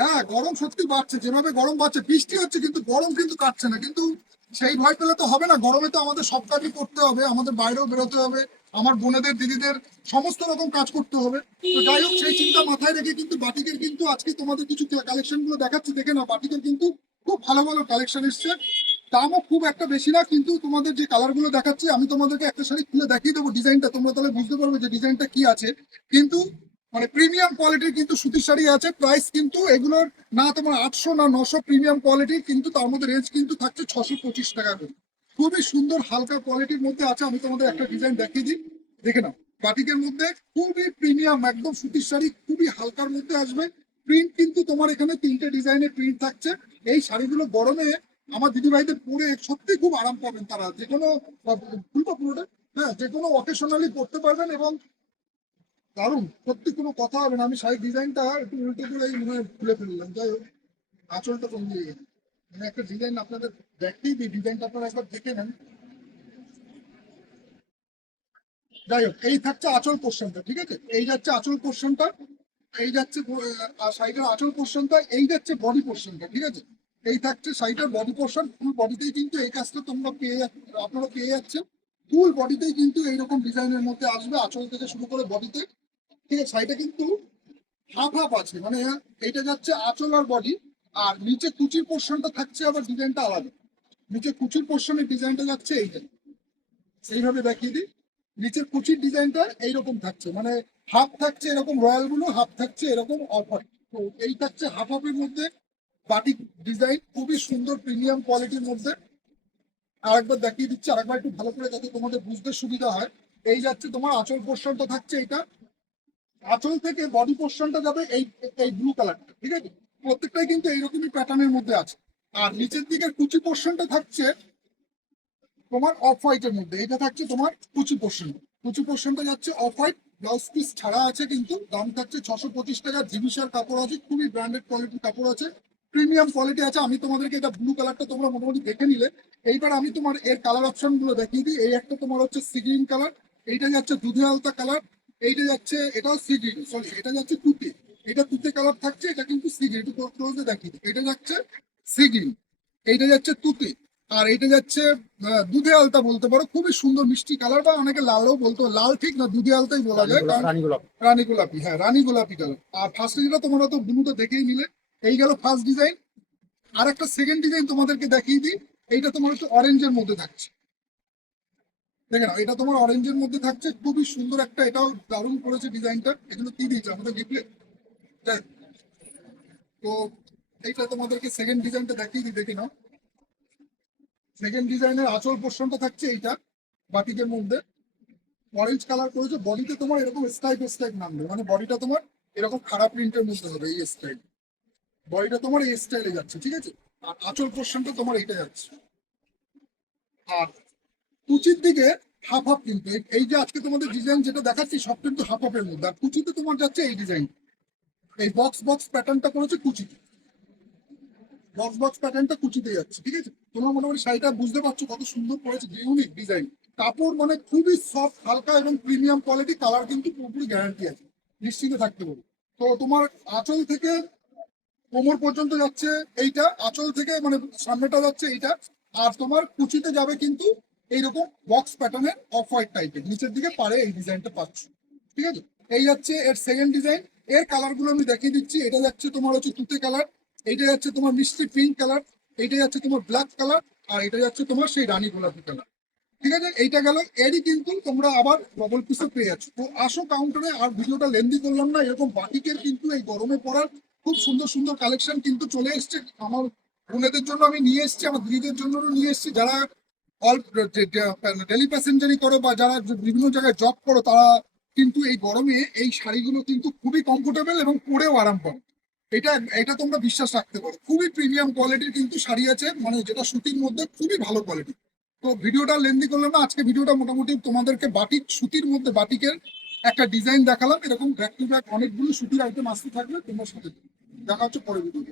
হ্যাঁ গরম সত্যি বাড়ছে, যেভাবে গরম বাড়ছে, বৃষ্টি হচ্ছে, কিন্তু গরম কিন্তু কাটছে না, কিন্তু সেই ভয় পেলে তো হবে না, গরমে তো আমাদের সব কাজই করতে হবে, আমাদের বাইরেও বেরোতে হবে, আমার বোনেদের, দিদিদের, সমস্ত রকম কাজ করতে হবে। তো যাই হোক, সেই চিন্তা মাথায় রেখে কিন্তু বাটিকের কিন্তু আজকে তোমাদের কিছু কালেকশনগুলো দেখাচ্ছি, দেখে না বাটিকের কিন্তু খুব ভালো ভালো কালেকশন এসছে। দামও খুব একটা বেশি না, কিন্তু তোমাদের যে কালারগুলো দেখাচ্ছি, আমি তোমাদেরকে একটা শাড়ি খুলে দেখিয়ে দেবো ডিজাইনটা তোমরা তাহলে বুঝতে পারবে যে ডিজাইনটা কি আছে। কিন্তু মানে প্রিমিয়াম কোয়ালিটির কিন্তু সুতির শাড়ি আছে। প্রাইস কিন্তু এগুলোর না তোমার আটশো না নশো প্রিমিয়াম কোয়ালিটি কিন্তু তার মধ্যে রেঞ্জ কিন্তু থাকছে ছশো পঁচিশ টাকা করে। খুবই সুন্দর হালকা কোয়ালিটির মধ্যে আছে, আমি তোমাদের একটা ডিজাইন দেখিয়ে দিই। দেখে নাও, বাটিকের মধ্যে খুবই প্রিমিয়াম একদম সুতির শাড়ি খুবই হালকার মধ্যে আসবে। প্রিন্ট কিন্তু তোমার এখানে তিনটে ডিজাইনের প্রিন্ট থাকছে। এই শাড়িগুলো গরমে আমার দিদি ভাইদের পরে সত্যি খুব আরাম পাবেন তারা। যে কোনো পুরোটা হ্যাঁ যে কোনো অকেশনালি করতে পারবেন এবং দারুণ সত্যি কোনো কথা হবে না। আমি শাড়ির ডিজাইনটা একটু উল্টে করে এই মনে খুলে ফেললাম। যাই হোক আঁচলটা গেছে আমি একটা ডিজাইন আপনাদের দেখতেই দিই, ডিজাইনটা আপনারা একবার দেখে নেন। যাই হোক, এই থাকছে আঁচল পোর্শনটা ঠিক আছে? এই যাচ্ছে আঁচল পোর্শনটা এই যাচ্ছে সাইডের আঁচল পোর্শনটা এই যাচ্ছে বডি পোর্শনটা ঠিক আছে? এই থাকছে সাইডের বডি পোর্শন ফুল বডিতেই কিন্তু এই কাজটা তোমরা পেয়ে আপনারা পেয়ে যাচ্ছেন। ফুল বডিতেই কিন্তু এইরকম ডিজাইনের মধ্যে আসবে, আঁচল থেকে শুরু করে বডিতে ঠিক আছে সাইডে কিন্তু হাফ হাফ আছে মানে এটা যাচ্ছে আঁচল আর বডি আর নিচে কুচির পোর্শনটা থাকছে আবার ডিজাইনটা আলাদা। নিচে কুচির পোর্শনের ডিজাইনটা যাচ্ছে এইটা এইভাবে দেখিয়ে দিই। নিচের কুচির ডিজাইনটা এইরকম থাকছে মানে হাফ থাকছে এরকম রয়্যালগুলো হাফ থাকছে এরকম অফার তো এই থাকছে হাফ হাফের মধ্যে বাটিক ডিজাইন খুবই সুন্দর প্রিমিয়াম কোয়ালিটির মধ্যে। আরেকবার দেখিয়ে দিচ্ছি, আরেকবার একটু ভালো করে যাতে তোমাদের বুঝতে সুবিধা হয়। এই যাচ্ছে তোমার আঁচল পোর্শনটা থাকছে এটা। আঁচল থেকে বডি পোর্শনটা যাবে এই এই ব্লু কালারটা ঠিক আছে? প্রত্যেকটাই কিন্তু এইরকমই প্যাটার্নের মধ্যে আছে। আর নিচের দিকে কুচি পোর্শনটা থাকছে তোমার অফ হোয়াইটের মধ্যে এটা থাকছে তোমার কুচি পোর্শন কুচি পোর্শনটা যাচ্ছে অফ হোয়াইট ব্লাউজ পিস ছাড়া আছে কিন্তু, দাম থাকছে ছশো পঁচিশ টাকা জিবিসার কাপড় আছে, খুবই ব্র্যান্ডেড কোয়ালিটির কাপড় আছে প্রিমিয়াম কোয়ালিটি আছে। আমি তোমাদেরকে এটা ব্লু কালারটা তোমরা মোটামুটি দেখে নিলে। এইবার আমি তোমার এর কালার অপশনগুলো দেখিয়ে দিই। এই একটা তোমার হচ্ছে সি গ্রিন কালার এইটা যাচ্ছে দুধে আলতা কালার এইটা যাচ্ছে এটাও সি গ্রিন সরি এটা যাচ্ছে তুতে এটা তুতে কালার থাকছে এটা কিন্তু সি গ্রিন একটু ক্লোজে দিই এটা যাচ্ছে সি গ্রিন এইটা যাচ্ছে তুতে আর এটা যাচ্ছে দুধে আলতা বলতে পারো খুবই সুন্দর মিষ্টি কালার বা অনেকে লালও বলতো লাল ঠিক না দুধে আলতাই বলা যায় রানী গোলাপ। রানী গোলাপি হ্যাঁ রানী গোলাপি কালার আর ফার্স্ট যেটা তোমরা তো ব্লুটা দেখেই নিলে এই গেল ফার্স্ট ডিজাইন আর একটা সেকেন্ড ডিজাইন তোমাদেরকে দেখিয়ে দিই এইটা তোমার একটু অরেঞ্জের মধ্যে থাকছে। দেখে নাও এটা তোমার অরেঞ্জের মধ্যে থাকছে, খুবই সুন্দর একটা, এটাও দারুণ করেছে ডিজাইনটা এগুলো কি দিয়েছে, আমাদের গিফটে তো এইটা তোমাদেরকে সেকেন্ড ডিজাইনটা দেখিয়ে দিই, দেখে নাও। সেকেন্ড ডিজাইনের আঁচল পোর্শনটা থাকছে এইটা, বাটিকের মধ্যে। অরেঞ্জ কালার করেছে বডিতে তোমার এরকম স্টাইপ স্টাইপ নামবে মানে বডিটা তোমার এরকম খারাপ প্রিন্টের মধ্যে হবে, এই স্টাইল বডিটা তোমার এই স্টাইলে যাচ্ছে, ঠিক আছে? আর আচল পোর্শনটা তোমার এইটা যাচ্ছে। আর কুচির দিকে হাফ হাফ কিন্তু। এই- যে আজকে তোমাদের ডিজাইন যেটা দেখাচ্ছি, সব কিন্তু হাফ হাফের মধ্যে। আর কুচিতে তোমার যাচ্ছে এই ডিজাইন এই বক্স বক্স প্যাটার্নটা করেছে কুচিতে। বক্স বক্স প্যাটার্নটা কুচিতে যাচ্ছে, ঠিক আছে? তোমরা মোটামুটি শাড়িটা বুঝতে পারছ কত সুন্দর করেছে ইউনিক ডিজাইন কাপড় মানে খুবই সফট হালকা এবং প্রিমিয়াম কোয়ালিটি কালার কিন্তু পুরোপুরি গ্যারান্টি আছে। নিশ্চিন্তে থাকতে পারো তো তোমার আঁচল থেকে কোমর পর্যন্ত যাচ্ছে এইটা, আঁচল থেকে মানে সামনেটা যাচ্ছে এইটা। আর তোমার কুচিতে যাবে কিন্তু এইরকম বক্স প্যাটার্নের অফ হোয়াইট টাইপের নিচের দিকে পারে এই ডিজাইনটা পাচ্ছ। ঠিক আছে? এই যাচ্ছে এর সেকেন্ড ডিজাইন এর কালারগুলো আমি দেখিয়ে দিচ্ছি। এটা যাচ্ছে তোমার হচ্ছে তুতে কালার এইটা যাচ্ছে তোমার মিষ্টি পিঙ্ক কালার এইটা যাচ্ছে তোমার ব্ল্যাক কালার আর এটা যাচ্ছে তোমার সেই রানী গোলাপি কালার ঠিক আছে? এইটা গেল। এরই কিন্তু তোমরা আবার ডবল পিসে পেয়ে যাচ্ছ। তো আসো কাউন্টারে আর ভিডিওটা লেন্দি করলাম না। এরকম বাটিকের কিন্তু এই গরমে পড়ার খুব সুন্দর সুন্দর কালেকশন কিন্তু চলে এসছে। আমার বোনেদের জন্য আমি নিয়ে এসেছি, আমার দিদিদের জন্য নিয়ে এসেছি। যারা অল ডেলি প্যাসেঞ্জারি করো বা যারা বিভিন্ন জায়গায় জব করো, তারা কিন্তু এই গরমে এই শাড়িগুলো কিন্তু খুবই কমফোর্টেবল এবং পরেও আরাম পাবে এটা এটা তোমরা বিশ্বাস রাখতে পারো। খুবই প্রিমিয়াম কোয়ালিটির কিন্তু শাড়ি আছে মানে যেটা সুতির মধ্যে খুবই ভালো কোয়ালিটি তো ভিডিওটা লেন্দি করলাম না, আজকে ভিডিওটা মোটামুটি তোমাদেরকে বাটিক সুতির মধ্যে বাটিকের একটা ডিজাইন দেখালাম। এরকম ব্যাক টু ব্যাক অনেকগুলো সুতির আইটেম আসতে থাকবে, তোমার সাথে দেখা হচ্ছে পরে ভিডিও